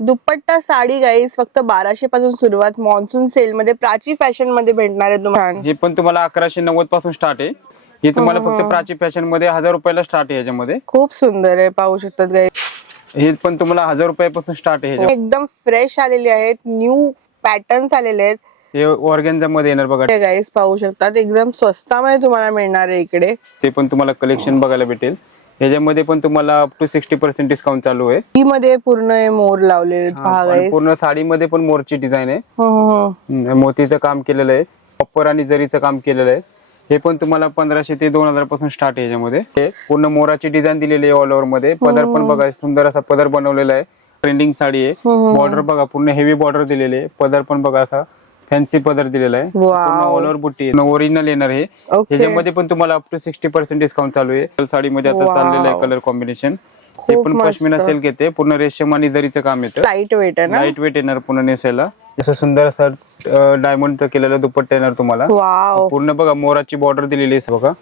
दुपट्टा साडी गाईस फक्त 1200 पासून सुरुवात मॉन्सून सेल मध्ये प्राची फॅशन मध्ये भेटणार आहे तुम्हाला। हे पण तुम्हाला 1190 पासून स्टार्ट आहे। हे तुम्हाला फक्त प्राची फॅशन मध्ये 1000 रुपयाला स्टार्ट आहे। याच्यामध्ये खूप सुंदर आहे, पाहू शकतात गाईस। हे पण तुम्हाला 1000 रुपयापासून स्टार्ट आहे। एकदम फ्रेश आलेले आहेत, न्यू पॅटर्न्स आलेले आहेत। हे ऑर्गेन्झा मध्ये येणार बघा गाईस पाहू शकतात, एकदम स्वस्तामध्ये तुम्हाला मिळणार आहे इकडे। ते पण तुम्हाला कलेक्शन बघायला भेटेल। याच्यामध्ये पण तुम्हाला अप टू 60% डिस्काउंट चालू आहे। ही मध्ये पूर्ण मोर लावलेले पहा गाईस। पूर्ण साडीमध्ये पण मोरची डिझाईन आहे, मोतीचं काम केलेलं आहे, कॉपर आणि जरीचं काम केलेलं आहे। हे पण तुम्हाला 1500 ते 2000 पासून स्टार्ट आहे। याच्यामध्ये हे पूर्ण मोराची डिझाईन दिलेली आहे ऑल ओव्हर मध्ये। पदर पण बघा, सुंदर असा पदर बनवलेला आहे, ट्रेंडिंग साडी आहे। बॉर्डर बघा, पूर्ण हेवी बॉर्डर दिलेली आहे। पदर पण बघा असा फॅन्सी पदर दिलेला आहे, पूर्ण ऑल ओव्हर बुट्टी ओरिजिनल येणार आहे। याच्यामध्ये पण तुम्हाला अप टू 60% डिस्काउंट चालू आहे। साडीमध्ये आता चाललेलं आहे कलर कॉम्बिनेशन। हे पण पश्मिना सिल्क येते, पूर्ण रेशम आणि जरीचं काम येतं। लाईट वेट आहे ना, लाईट वेट येणार पूर्ण नेसायला। जसं सुंदर असं डायमंडचं केलेलं दुपट्टा येणार तुम्हाला। पूर्ण बघा मोराची बॉर्डर दिलेली आहे बघा।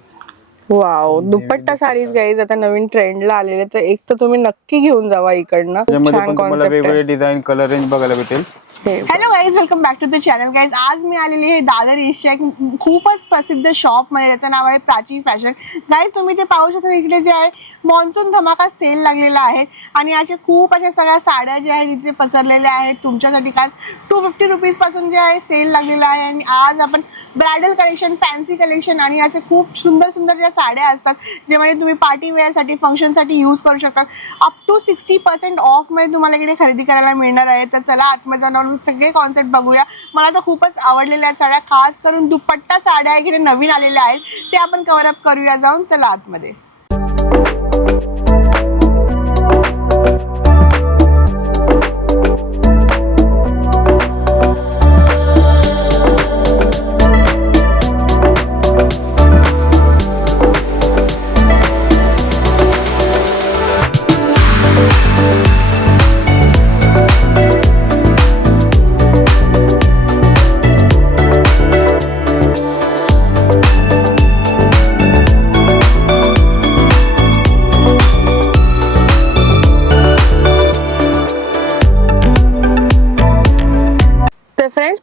वाव, दुपट्टा साडीज गाईज आता नवीन ट्रेंडला आलेले, तर एक तर तुम्ही नक्की घेऊन जावा इकडनं। त्यामध्ये पण तुम्हाला वेगवेगळे डिझाईन कलर रेंज बघायला भेटेल। Hello guys, welcome back to the channel guys. आज मी आलेली आहे दादर ईस्टच्या एक खूपच प्रसिद्ध शॉप मध्ये, त्याचं नाव आहे प्राची फॅशन। गाईज तुम्ही ते पाहू शकता, इकडे जे आहे मॉन्सून धमाका सेल लागलेला आहे आणि असे खूप अशा सगळ्या साड्या ज्या आहेत तिथे पसरलेल्या आहेत तुमच्यासाठी। खास 250 रुपीज पासून जे आहे सेल लागलेला आहे। आणि आज आपण ब्रायडल कलेक्शन, फॅन्सी कलेक्शन आणि असे खूप सुंदर सुंदर ज्या साड्या असतात जे म्हणजे तुम्ही पार्टी वेअर साठी, फंक्शन साठी यूज करू शकता, अप टू 60% ऑफ मध्ये तुम्हाला इकडे खरेदी करायला मिळणार आहे। तर चला आतमध्ये जाऊन सगळे कॉन्सेप्ट बघूया। मला तर खूपच आवडलेल्या आहेत साड्या, खास करून दुपट्टा साड्या इकडे नवीन आलेल्या आहेत, ते आपण कव्हर अप करूया जाऊन। चला आतमध्ये।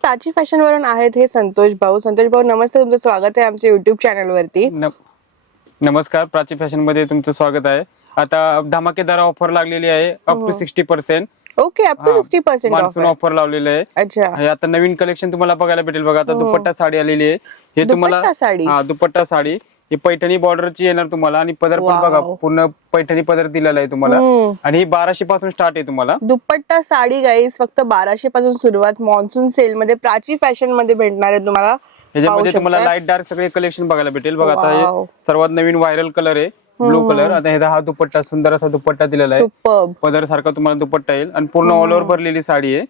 प्राची फॅशन वरून आहेत हे संतोष भाऊ। संतोष भाऊ नमस्ते, तुमचं स्वागत आहे आमच्या युट्यूब चॅनल वरती। नमस्कार, प्राची फॅशन मध्ये तुमचं स्वागत आहे। आता धमाकेदार ऑफर लागलेली आहे, up to 60%। Okay, up to 60% monsoon offer लावलेलं आहे। अच्छा, हे आता नवीन कलेक्शन तुम्हाला बघायला भेटेल बघा। आता दुपट्टा साडी आलेली आहे, हे तुम्हाला दुपट्टा साडी ही पैठणी बॉर्डरची येणार तुम्हाला। आणि पदर पण बघा, पूर्ण पैठणी पदर दिलेला आहे तुम्हाला। आणि ही 1200 पासून स्टार्ट आहे तुम्हाला। दुपट्टा साडी गाईस फक्त 1200 पासून सुरुवात मॉन्सून सेल मध्ये प्राची फॅशन मध्ये भेटणार आहे तुम्हाला। याच्यामध्ये तुम्हाला लाईट डार्क सगळे कलेक्शन बघायला भेटेल बघा। आता हे सर्वात नवीन व्हायरल कलर आहे, ब्लू कलर। आता हा दुपट्टा सुंदर असा दुपट्टा दिलेला आहे, पदर सारखा तुम्हाला दुपट्टा येईल आणि पूर्ण ऑल ओव्हर भरलेली साडी आहे।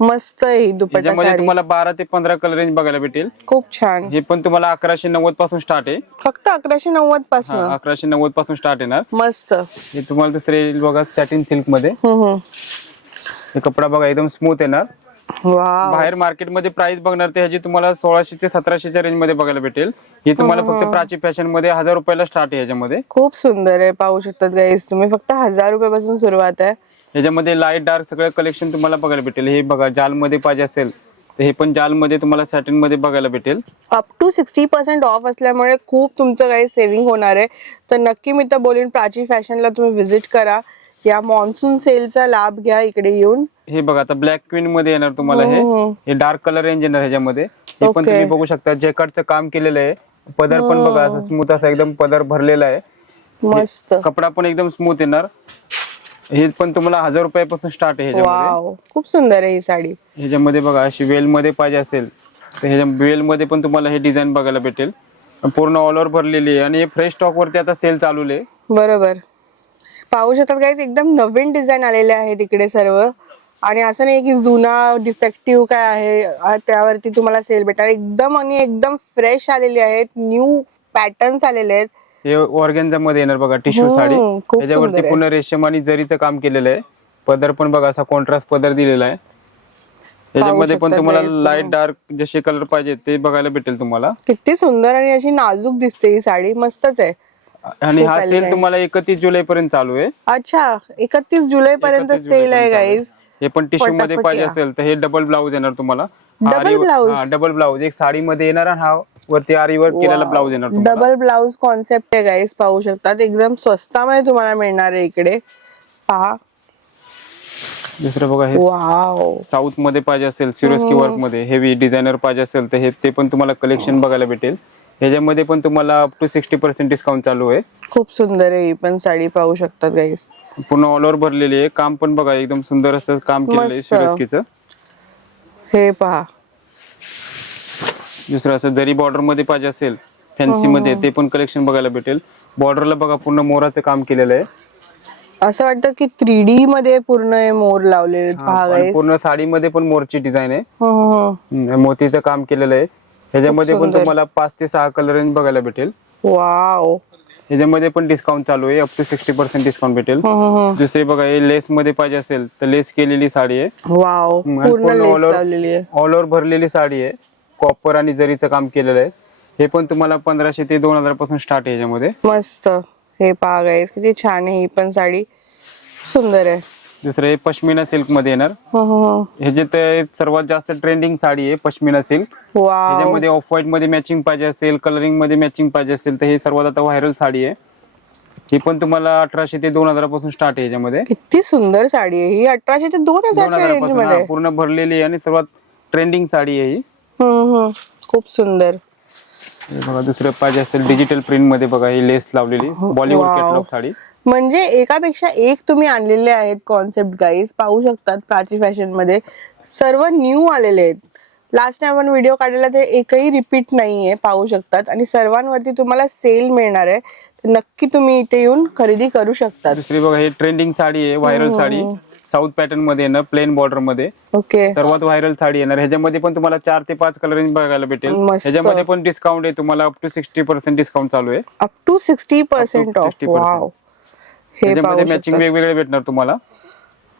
मस्त आहे दुपट्टा। याच्यामध्ये तुम्हाला 12 ते 15 कलर रेंज बघायला भेटेल। खूप छान। हे पण तुम्हाला 1190 पासून स्टार्ट आहे, फक्त 1190 पासून। 1190 पासून स्टार्ट येणार। मस्त। हे तुम्हाला दुसरे बघा सॅटिन सिल्क मध्ये, हे कपडा बघा एकदम स्मूथ येणार। बाहेर मार्केटमध्ये प्राइस बघणार तर ह्याची तुम्हाला 1600 ते 1700च्या रेंज मध्ये बघायला भेटेल। हे तुम्हाला फक्त प्राची फॅशन मध्ये 1000 रुपयाला स्टार्ट आहे। याच्यामध्ये खूप सुंदर आहे, पाहू शकतात गाईस तुम्ही, फक्त 1000 रुपयापासून सुरुवात आहे। याच्यामध्ये लाईट डार्क सगळं कलेक्शन तुम्हाला बघायला भेटेल। हे बघा जाल मध्ये पाहिजे असेल तर हे पण जाल मध्ये तुम्हाला सॅटिन मध्ये बघायला भेटेल। अप टू 60% ऑफ असल्यामुळे खूप तुमचं काही सेव्हिंग होणार आहे। तर नक्की मी तर बोलीन प्राची फॅशनला तुम्ही व्हिजिट करा, या मॉन्सून सेलचा लाभ घ्या इकडे येऊन। हे बघा आता ब्लॅक क्वीन मध्ये येणार तुम्हाला। हे डार्क कलर रेंज येणार ह्याच्यामध्ये। हे पण तुम्ही बघू शकता, जॅकेटचं काम केलेलं आहे। पदर पण बघा असं स्मूथ असा एकदम पदर भरलेला आहे, मस्त। कपडा पण एकदम स्मूथ येणार। हे पण तुम्हाला 1000 रुपयापासून स्टार्ट आहे ह्याच्यामध्ये। खूप सुंदर आहे ही साडी। ह्याच्यामध्ये बघा अशी वेल मध्ये पाहिजे असेल तर ह्याच्या वेल मध्ये पण तुम्हाला हे डिझाईन बघायला भेटेल, पूर्ण ऑल ओव्हर भरलेली आहे। आणि हे फ्रेश स्टॉक वरती आता सेल चालू आहे। बरोबर, पाहू शकतात गाईज एकदम नवीन डिझाईन आलेले आहेत इकडे सर्व। आणि असं नाही की जुना डिफेक्टिव्ह काय आहे त्यावरती तुम्हाला सेल भेटणार, एकदम आणि एकदम फ्रेश आलेले आहेत, न्यू पॅटर्न्स आलेले आहेत। हे ऑर्गेन्झा मध्ये येणार बघा, टिश्यू साडी। त्याच्यावरती पूर्ण रेशम आणि जरीचं काम केलेलं आहे। पदर पण बघा असा कॉन्ट्रास्ट पदर दिलेला आहे। त्याच्यामध्ये पण तुम्हाला लाईट डार्क जसे कलर पाहिजे ते बघायला भेटेल तुम्हाला। किती सुंदर आणि अशी नाजूक दिसते ही साडी, मस्तच आहे। आणि हा सेल तुम्हाला 31 जुलै पर्यंत चालू आहे। अच्छा, 31 जुलै पर्यंत सेल आहे गाईज। हे पण टिश्यू मध्ये पटापट पाहिजे या. असेल तर हे डबल ब्लाऊज येणार तुम्हाला. Double blouse? डबल ब्लाऊज एक साडी मध्ये येणार आणि हा वरती आरी वर्क केलेला ब्लाऊज येणार तुम्हाला. डबल ब्लाऊज कॉन्सेप्ट आहे गाईस, पाहू शकतात एकदम स्वस्तामध्ये तुम्हाला मिळणार आहे इकडे. पहा दुसरं बघा हे वाव, साऊथ मध्ये पाहिजे असेल सिरोस्की वर्क मध्ये हेवी डिझायनर पाहिजे असेल तर हे ते पण तुम्हाला कलेक्शन बघायला भेटेल. ह्याच्यामध्ये पण तुम्हाला अप टू 60% डिस्काउंट चालू आहे. खूप सुंदर आहे ही पण साडी, पाहू शकतात गाईस. पूर्ण ऑल ओव्हर भरलेली आहे. काम पण बघा एकदम सुंदर असं काम केलेलं आहे मस्त. सिरोस्कीचं. हे पहा दुसरं असं जरी बॉर्डर मध्ये पाहिजे असेल फॅन्सी मध्ये ते पण कलेक्शन बघायला भेटेल. बॉर्डरला बघा पूर्ण मोराचं काम केलेलं आहे. असं वाटतं की 3D मध्ये पूर्ण हे मोर लावलेले आहेत. पहा आणि गाईस. पूर्ण साडीमध्ये पण मोरची डिझाईन आहे. हो. मोतीचं काम केलेलं आहे. ह्याच्यामध्ये पण सुंदर. तुम्हाला 5 ते 6 कलर रेंज बघायला भेटेल. वाव. ह्याच्यामध्ये पण डिस्काउंट चालू आहे. अप टू 60% डिस्काउंट भेटेल. दुसरी बघा हे लेस मध्ये पाहिजे असेल तर लेस केलेली साडी आहे. वाव, आणि पूर्ण लेस ऑल लावलेली आहे. ओव्हर भरलेली साडी आहे. कॉपर आणि जरीचं काम केलेलं आहे. हे पण तुम्हाला 1500 ते 2000 पासून स्टार्ट आहे ह्याच्यामध्ये. मस्त. हे पहा गाईस, किती छान आहे ही पण साडी, सुंदर आहे. दुसरं हे पश्मिना सिल्क मध्ये येणार. ह्याचे ते सर्वात जास्त ट्रेंडिंग साडी आहे पश्मिना सिल्क. वाव, ह्याच्यामध्ये ऑफ व्हाईट मध्ये मॅचिंग पाहिजे असेल, कलरिंग मध्ये मॅचिंग पाहिजे असेल तर हे सर्वात आता व्हायरल साडी आहे. ही पण तुम्हाला 1800 ते 2000 पासून स्टार्ट आहे ह्याच्यामध्ये. किती सुंदर साडी आहे ही. 1800 ते 2000 च्या 2000 रेंज पासून मध्ये. पूर्ण भरलेली आहे आणि सर्वात ट्रेंडिंग साडी आहे ही. खूप सुंदर. हे बघा दुसरं पाहिजे असेल डिजिटल प्रिंट मध्ये बघा ही लेस लावलेली बॉलिवूड वाव. कॅटलॉग साडी. म्हणजे एकापेक्षा एक तुम्ही आणलेले आहेत कॉन्सेप्ट गाईज, पाहू शकतात. प्राची फॅशन मध्ये सर्व न्यू आलेले आहेत. लास्ट टाइम आपण व्हिडिओ काढलेला ते एकही रिपीट नाहीये, पाहू शकतात. आणि सर्वांवरती तुम्हाला सेल मिळणार आहे, तर नक्की तुम्ही इथे येऊन खरेदी करू शकता. दुसरी बघा ही ट्रेंडिंग साडी आहे, व्हायरल साडी साऊथ पॅटर्न मध्ये येणार, प्लेन बॉर्डर मध्ये. ओके. सर्वात व्हायरल साडी येणार. ह्याच्यामध्ये पण तुम्हाला 4 ते 5 कलर रेंज बघायला भेटेल. मस्त. ह्याच्यामध्ये पण डिस्काउंट आहे तुम्हाला अप टू 60% डिस्काउंट चालू आहे. Up to 60% of. 60%. वाव, हे ह्याच्यामध्ये पाहू मॅचिंग शकतात. वेगवेगळे भेटणार तुम्हाला.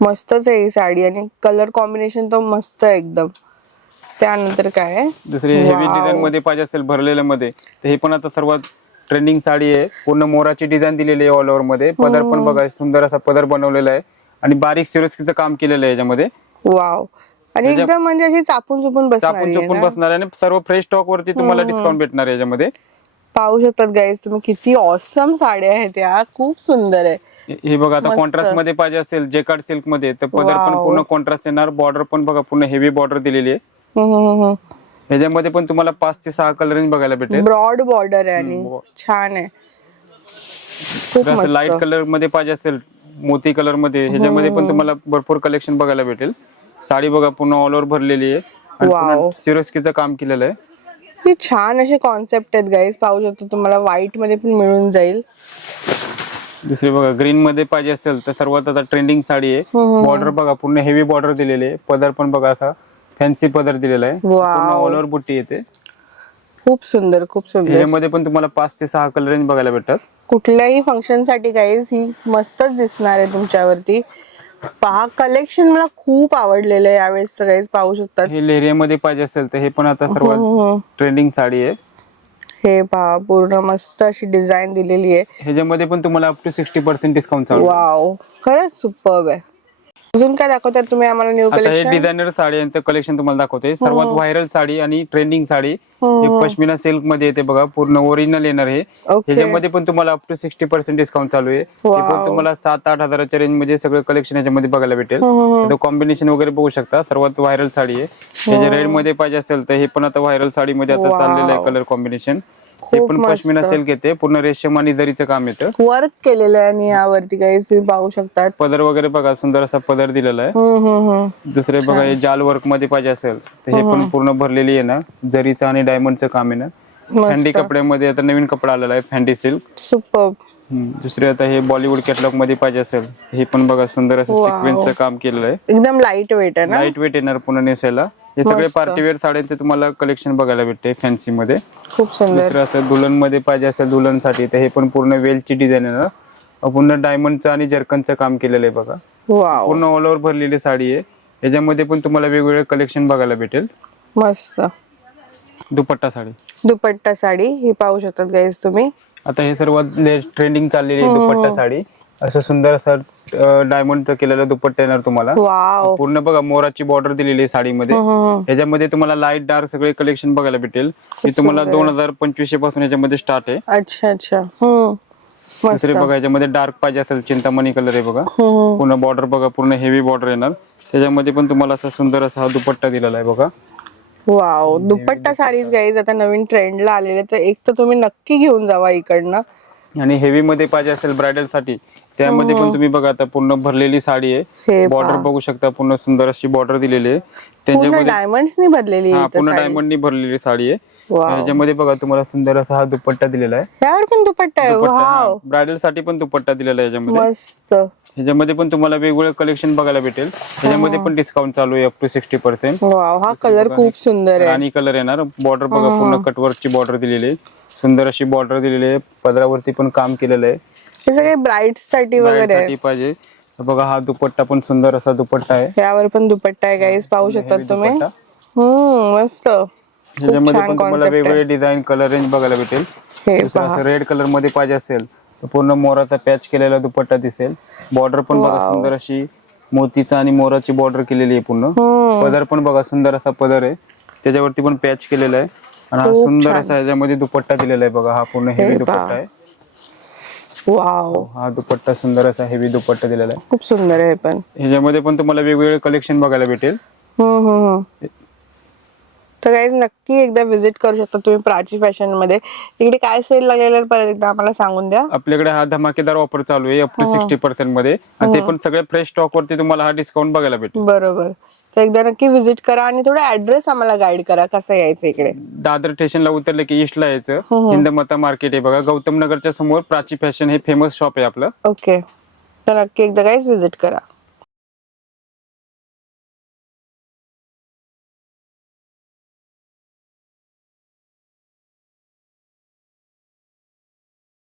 मस्तच आहे ही साडी आणि कलर कॉम्बिनेशन तर मस्त आहे एकदम. त्यानंतर काय आहे? दुसरी हेवी डिझाईन मध्ये पाहिजे असेल भरलेल्या मध्ये तर हे पण आता सर्वात ट्रेंडिंग साडी आहे. पूर्ण मोराची डिझाईन दिलेली आहे ऑल ओव्हर मध्ये. पदर पण बघा सुंदर असा पदर बनवलेला आहे आणि बारीक सिरोस्कीचं काम केलेलं आहे याच्यामध्ये. वाव. आणि एकदम म्हणजे अशी चापून चुपून चापून चुपून बसणार आणि सर्व फ्रेश स्टॉक वरती तुम्हाला डिस्काउंट भेटणार आहे याच्यामध्ये. पाहू शकतात गाईज तुम्ही, किती ऑसम साड्या आहेत या, खूप सुंदर आहे. हे बघा आता कॉन्ट्रास्ट मध्ये पाहिजे असेल जेकार्ड सिल्क मध्ये तर पदर पण पूर्ण कॉन्ट्रास्ट येणार. बॉर्डर पण बघा पूर्ण हेवी बॉर्डर दिलेली आहे. ह्याच्यामध्ये पण तुम्हाला 5 ते 6 कलर रेंज बघायला भेटेल. ब्रॉड बॉर्डर आहे आणि छान आहे. खूप मस्त. लाईट कलर मध्ये पाहिजे असेल मोती कलर मध्ये ह्याच्यामध्ये पण तुम्हाला भरपूर कलेक्शन बघायला भेटेल. साडी बघा पूर्ण ऑल ओव्हर भरलेली आहे आणि पूर्ण सिरोस्कीचं काम केलेलं आहे. हे छान असे कॉन्सेप्ट आहेत गाईज, पाहू शकता. तुम्हाला व्हाईट मध्ये पण मिळून जाईल. दुसरी बघा ग्रीन मध्ये पाहिजे असेल तर सर्वात आता ट्रेंडिंग साडी आहे. बॉर्डर बघा पूर्ण हेवी बॉर्डर दिलेली आहे. पदर पण बघा असा फॅन्सी पदर दिलेला आहे. पूर्ण ऑल ओव्हर बुट्टी येते. खूप सुंदर, खूप सुंदर. ह्याच्यामध्ये पण तुम्हाला 5 ते 6 कलर रेंज बघायला भेटतात. कुठल्याही फंक्शन साठी गाईज ही मस्तच दिसणार आहे तुमच्यावरती. पहा कलेक्शन मला खूप आवडलेलं आहे यावेळेस. गाईज पाहू शकतात. हे लेरियामध्ये पाहिजे असेल तर हे पण आता सर्वात ट्रेंडिंग साडी आहे. हे पहा पूर्ण मस्त अशी डिझाईन दिलेली आहे. ह्याच्यामध्ये पण तुम्हाला अप टू 60% डिस्काउंट चालू आहे. वाव, खरंच सुपर्ब आहे. अजून काय दाखवतात तुम्ही आम्हाला न्यू आता हे कलेक्शन? डिझायनर साडी यांचं कलेक्शन तुम्हाला दाखवते. सर्वात व्हायरल साडी आणि ट्रेंडिंग साडी हे पश्मिना सिल्क मध्ये येते बघा. पूर्ण ओरिजिनल येणार आहे. ह्याच्यामध्ये पण तुम्हाला अप टू 60% डिस्काउंट चालू आहे. हे पण तुम्हाला 7-8 हजाराच्या रेंज मध्ये सगळं कलेक्शन याच्यामध्ये बघायला भेटेल. कॉम्बिनेशन वगैरे बघू शकता. सर्वात व्हायरल साडी आहे. ह्याच्या रेड मध्ये पाहिजे असेल तर हे पण आता व्हायरल साडी मध्ये आता चाललेलं आहे कलर कॉम्बिनेशन. हे पण पश्मिना सिल्क येते. पूर्ण रेशम आणि जरीचं काम येतं. वर्क केलेलं आहे आणि यावरती काही तुम्ही पाहू शकतात. पदर वगैरे बघा सुंदर असा पदर दिलेला आहे. दुसरे बघा हे जाल वर्क मध्ये पाहिजे असेल तर हे पण पूर्ण भरलेली आहे ना, जरीचं आणि डायमंडचं काम आहे ना. फॅन्डी कपड्यामध्ये आता नवीन कपडा आलेला आहे फॅन्डी सिल्क. सुपर्ब. दुसरे आता हे बॉलिवूड कॅटलॉग मध्ये पाहिजे असेल हे पण बघा सुंदर असं सिक्वेन्सचं काम केलेलं आहे. एकदम लाईट वेट आहे ना. लाईट वेट येणार पुन्हा नेसायला. हे सगळे पार्टीवेअर साड्यांचे तुम्हाला कलेक्शन बघायला भेटते फॅन्सी मध्ये. खूप सुंदर. दुसरं असं दुल्हन मध्ये पाहिजे असेल दुल्हनसाठी तर हे पण पूर्ण वेलची डिझाईन आहे ना. पूर्ण डायमंडचं आणि जर्कनचं काम केलेलं आहे बघा. पूर्ण ऑल ओव्हर भरलेली साडी आहे. याच्यामध्ये पण तुम्हाला वेगवेगळे कलेक्शन बघायला भेटेल. मस्त. दुपट्टा साडी. दुपट्टा साडी ही पाहू शकतात गाईज तुम्ही. आता हे सर्वात ट्रेंडिंग चाललेली आहे दुपट्टा साडी. असं सुंदर असं डायमंडचं केलेलं दुपट्टा येणार तुम्हाला. वाव. पूर्ण बघा मोराची बॉर्डर दिलेली आहे साडीमध्ये. याच्यामध्ये तुम्हाला लाईट डार्क सगळे कलेक्शन बघायला भेटेल. हे तुम्हाला 2025 पासून याच्यामध्ये स्टार्ट आहे. अच्छा अच्छा. दुसरे बघा याच्यामध्ये डार्क पाहिजे असेल चिंतामणी कलर आहे बघा. पूर्ण बॉर्डर बघा, पूर्ण हेवी बॉर्डर येणार. त्याच्यामध्ये पण तुम्हाला असा सुंदर असा हा दुपट्टा दिलेला आहे बघा. वाव. दुपट्टा साडीज गाईज आता नवीन ट्रेंडला आलेले, तर एक तर तुम्ही नक्की घेऊन जावा इकडनं. आणि हेवी मध्ये पाहिजे असेल ब्रायडल साठी त्यामध्ये पण तुम्ही बघा आता पूर्ण भरलेली साडी आहे. बॉर्डर बघू शकता, पूर्ण सुंदर अशी बॉर्डर दिलेली आहे. त्याच्यामध्ये डायमंड्सनी भरलेली आहे. पूर्ण डायमंडनी भरलेली साडी आहे. याच्यामध्ये बघा तुम्हाला सुंदर असा हा दुपट्टा दिलेला आहे. यावर पण दुपट्टा आहे. वाव. ब्रायडल साठी पण दुपट्टा दिलेला आहे याच्यामध्ये. मस्त. ह्याच्यामध्ये पण तुम्हाला वेगवेगळे कलेक्शन बघायला भेटेल. ह्याच्यामध्ये पण डिस्काउंट चालू आहे अप टू 60%. वाव. हा कलर खूप सुंदर आहे. राणी कलर येणार. बॉर्डर बघा पूर्ण कटवर्कची बॉर्डर दिलेली आहे. सुंदर अशी बॉर्डर दिलेली आहे. पदरावरती पण काम केलेलं आहे. हे सगळे ब्राइड साठी वगैरे साठी पाहिजे तर बघा हा दुपट्टा पण सुंदर असा दुपट्टा आहे. यावर पण दुपट्टा आहे गाईज, पाहू शकता तुम्ही. मस्त. ह्याच्यामध्ये पण तुम्हाला वेगवेगळे डिझाईन कलर रेंज बघायला भेटेल. असं रेड कलर मध्ये पाहिजे असेल तर पूर्ण मोराचा पॅच केलेला दुपट्टा दिसेल. बॉर्डर पण बघा सुंदर अशी मोतीचा आणि मोराची बॉर्डर केलेली आहे पूर्ण. पदर पण बघा सुंदर असा पदर आहे. त्याच्यावरती पण पॅच केलेला आहे. आणि हा सुंदर असा ह्याच्यामध्ये दुपट्टा दिलेला आहे बघा. हा पूर्ण हेवी दुपट्टा आहे. वाव. हा दुपट्टा सुंदर असा हेवी दुपट्टा दिलेला आहे. खूप सुंदर आहे. पण ह्याच्यामध्ये पण तुम्हाला वेगवेगळे कलेक्शन बघायला भेटेल. तर गाईज नक्की एकदा विजिट करू शकता तुम्ही प्राची फॅशन मध्ये. इकडे काय सेल लागलेला आहे परत एकदा आम्हाला सांगून द्या. आपल्याकडे हा धमाकेदार ऑफर चालू आहे अप टू 60% मध्ये. आणि ते पण सगळे फ्रेश स्टॉक वरती तुम्हाला हा डिस्काउंट बघायला भेटेल. बरोबर. तर एकदा नक्की विजिट करा आणि थोडा ऍड्रेस आम्हाला गाईड करा कसं यायचं इकडे. दादर स्टेशनला उतरलं की ईस्टला यायचं. हिंदमाता मार्केट आहे बघा. गौतम नगरच्या समोर प्राची फॅशन हे फेमस शॉप आहे आपलं. ओके. तर नक्की एकदा गाईज विजिट करा.